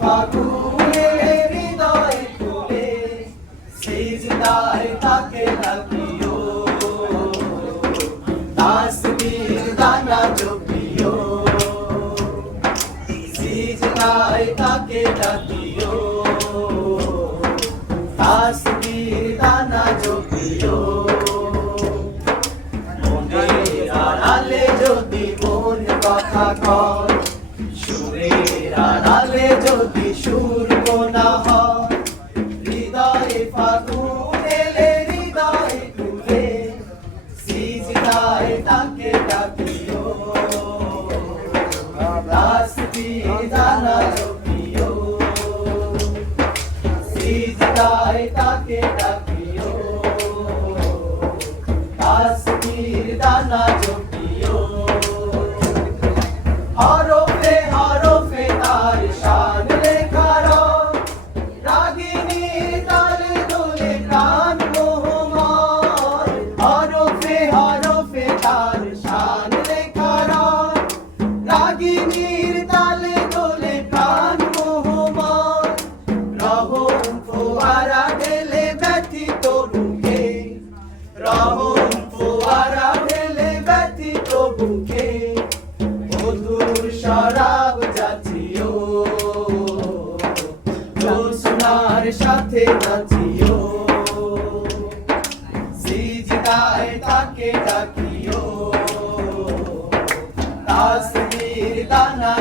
ফাগুনে হৃদয় খুলে সিজদায় তাকে ডাকিও তাসবির দানা জপিও সিজদায় তাকে ডাকিও তাসবির দানা জপিও মনের আড়ালে যদি মন কথা কয় সুরের আড়ালে যদি সুর গোনা হয় হৃদয়ে ফাগুন এলে হৃদয় খুলে সিজদায় তাকে ডাকিও তাসবিহ দানা জপিও সিজদায় তাকে ডাকিও তাসবিহ দানা জপিও হরফে হরফে তার শান লেখা রয় রাগিনীর তালে দোলে প্রাণ মোহময় হরফে হরফে তার শান লেখা রয় রাগিনীর তালে দোলে প্রাণ মোহময় রহম ফোয়ারা ঢেলে ব্যথিত বুকে রহম ফোয়ারা ঢেলে ব্যথিত বুকে মধুর শরাব যাচিও জোছনার সাথে নাচিও সিজদায় তাকে ডাকিও তাসবির দানা